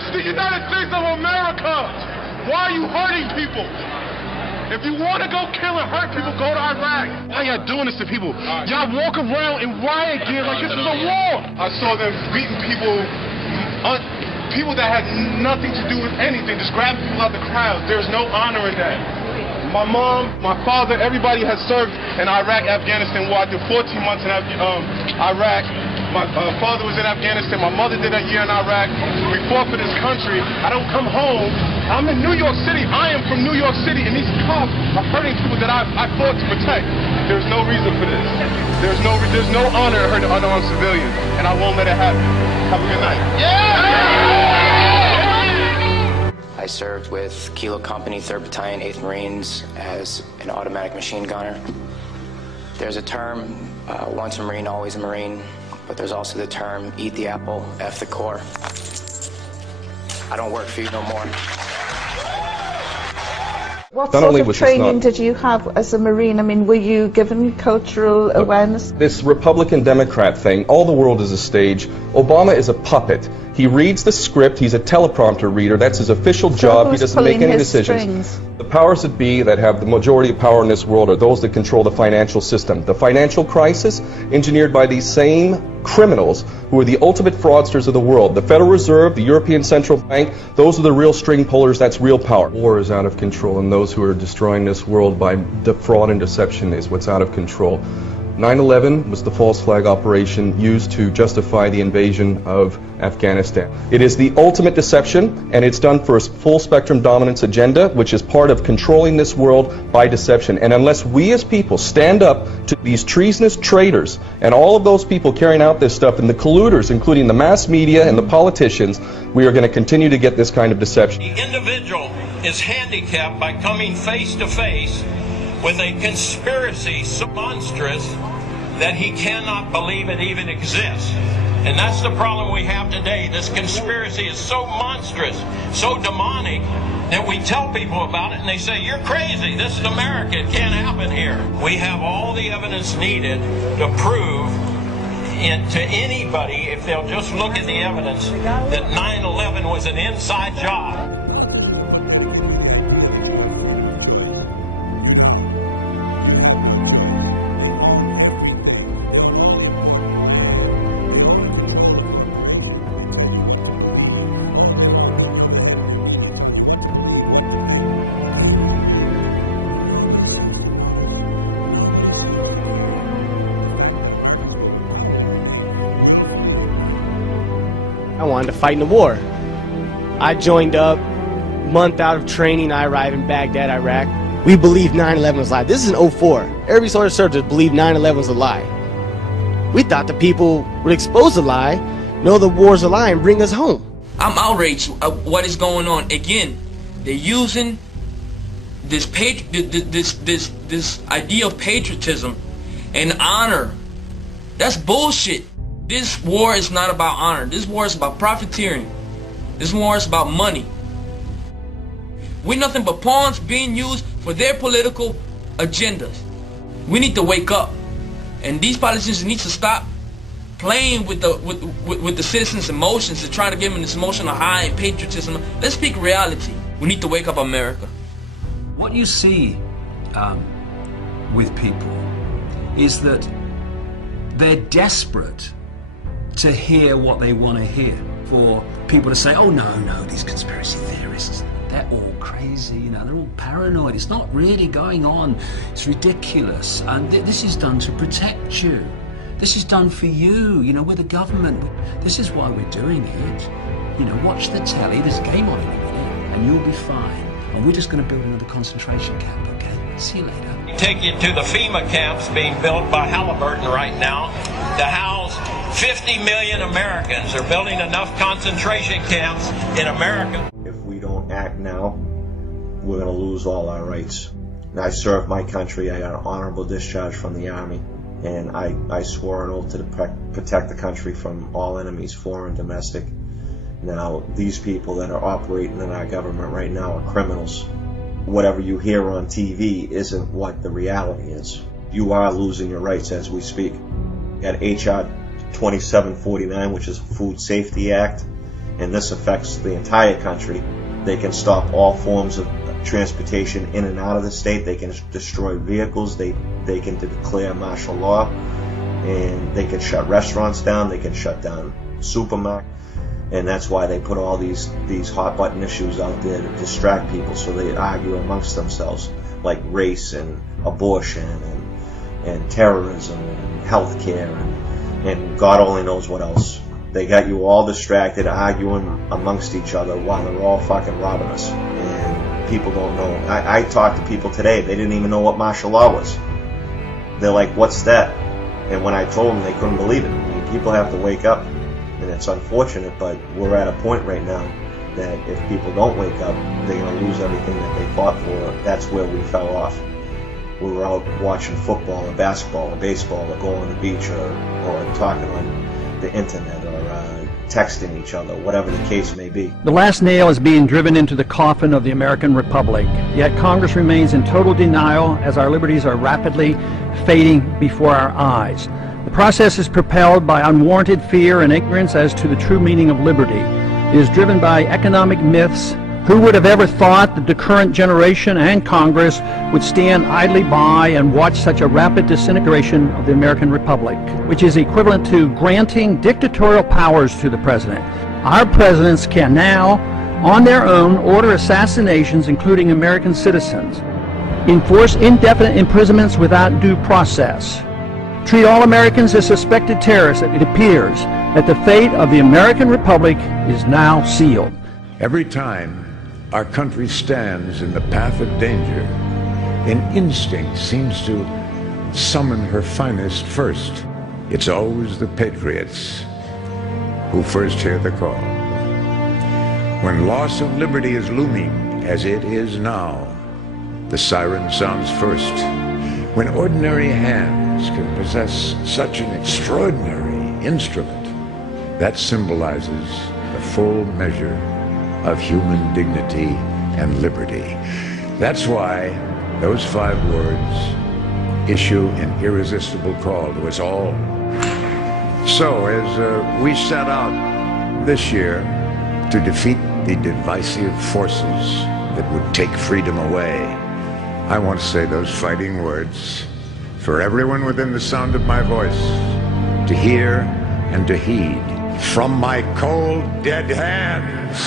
This is the United States of America. Why are you hurting people? If you want to go kill and hurt people, go to Iraq. Why y'all doing this to people? Y'all walk around in riot gear like this is a war. I saw them beating people, people that had nothing to do with anything, just grabbing people out the crowd. There's no honor in that. My mom, my father, everybody has served in Iraq, Afghanistan war. I did 14 months in Iraq. My father was in Afghanistan. My mother did a year in Iraq. We fought for this country. I don't come home. I'm in New York City. I am from New York City, and these cops are hurting people that I fought to protect. There's no reason for this. There's no honor in hurting unarmed civilians, and I won't let it happen. Have a good night. I served with Kilo Company, 3rd Battalion, 8th Marines as an automatic machine gunner. There's a term, once a Marine, always a Marine. But there's also the term, eat the apple, F the core. I don't work for you no more. What sort of training did you have as a Marine? I mean, were you given cultural awareness? This Republican-Democrat thing, all the world is a stage. Obama is a puppet. He reads the script, he's a teleprompter reader, that's his official job, he doesn't make any decisions. Strings? The powers that be that have the majority of power in this world are those that control the financial system. The financial crisis, engineered by these same criminals who are the ultimate fraudsters of the world. The Federal Reserve, the European Central Bank, those are the real string pullers, that's real power. War is out of control, and those who are destroying this world by fraud and deception is what's out of control. 9/11 was the false flag operation used to justify the invasion of Afghanistan. It is the ultimate deception, and it's done for a full spectrum dominance agenda, which is part of controlling this world by deception. And unless we as people stand up to these treasonous traitors and all of those people carrying out this stuff and the colluders, including the mass media and the politicians, we are going to continue to get this kind of deception. The individual is handicapped by coming face to face with a conspiracy so monstrous that he cannot believe it even exists. And that's the problem we have today. This conspiracy is so monstrous, so demonic, that we tell people about it and they say, you're crazy, this is America, it can't happen here. We have all the evidence needed to prove to anybody, if they'll just look at the evidence, that 9/11 was an inside job. I wanted to fight in the war. I joined up, month out of training, I arrived in Baghdad, Iraq. We believed 9/11 was a lie. This is in 04. Every soldier served believed 9/11 was a lie. We thought the people would expose the lie, know the war's a lie, and bring us home. I'm outraged at what is going on. Again, they're using this idea of patriotism and honor. That's bullshit. This war is not about honor. This war is about profiteering. This war is about money. We're nothing but pawns being used for their political agendas. We need to wake up, and these politicians need to stop playing with the citizens' emotions and trying to give them this emotional high and patriotism. Let's speak reality. We need to wake up, America. What you see with people is that they're desperate to hear what they want to hear. For people to say, oh no, these conspiracy theorists, they're all crazy, you know, they're all paranoid, it's not really going on, it's ridiculous, and this is done to protect you. This is done for you, you know, we're the government. This is why we're doing it. You know, watch the telly, there's a game on in a minute, and you'll be fine. And we're just going to build another concentration camp, okay? See you later. Take you to the FEMA camps being built by Halliburton right now to house 50 million Americans. They're building enough concentration camps in America. If we don't act now, we're going to lose all our rights. I served my country. I got an honorable discharge from the Army, and I swore an oath to protect the country from all enemies, foreign, domestic. Now, these people that are operating in our government right now are criminals. Whatever you hear on TV isn't what the reality is. You are losing your rights as we speak. You got HR 2749, which is a Food Safety Act, and this affects the entire country. They can stop all forms of transportation in and out of the state. They can destroy vehicles. They can declare martial law, and they can shut restaurants down. They can shut down supermarkets. And that's why they put all these hot button issues out there to distract people, so they argue amongst themselves, like race and abortion and terrorism and healthcare and God only knows what else. They got you all distracted, arguing amongst each other while they're all fucking robbing us. And people don't know. I talked to people today, they didn't even know what martial law was. They're like, what's that? And when I told them, they couldn't believe it. I mean, people have to wake up. And it's unfortunate, but we're at a point right now that if people don't wake up, they're going to lose everything that they fought for. That's where we fell off. We were out watching football or basketball or baseball or going on the beach or talking on the internet or texting each other, whatever the case may be. The last nail is being driven into the coffin of the American Republic, yet Congress remains in total denial as our liberties are rapidly fading before our eyes. The process is propelled by unwarranted fear and ignorance as to the true meaning of liberty. It is driven by economic myths. Who would have ever thought that the current generation and Congress would stand idly by and watch such a rapid disintegration of the American Republic, which is equivalent to granting dictatorial powers to the president. Our presidents can now, on their own, order assassinations, including American citizens, enforce indefinite imprisonments without due process, treat all Americans as suspected terrorists. It appears that the fate of the American Republic is now sealed. Every time our country stands in the path of danger, an instinct seems to summon her finest first. It's always the patriots who first hear the call. When loss of liberty is looming, as it is now, the siren sounds first. When ordinary hands can possess such an extraordinary instrument, that symbolizes the full measure of human dignity and liberty. That's why those 5 words issue an irresistible call to us all. So as we set out this year to defeat the divisive forces that would take freedom away, I want to say those fighting words for everyone within the sound of my voice to hear and to heed. From my cold, dead hands,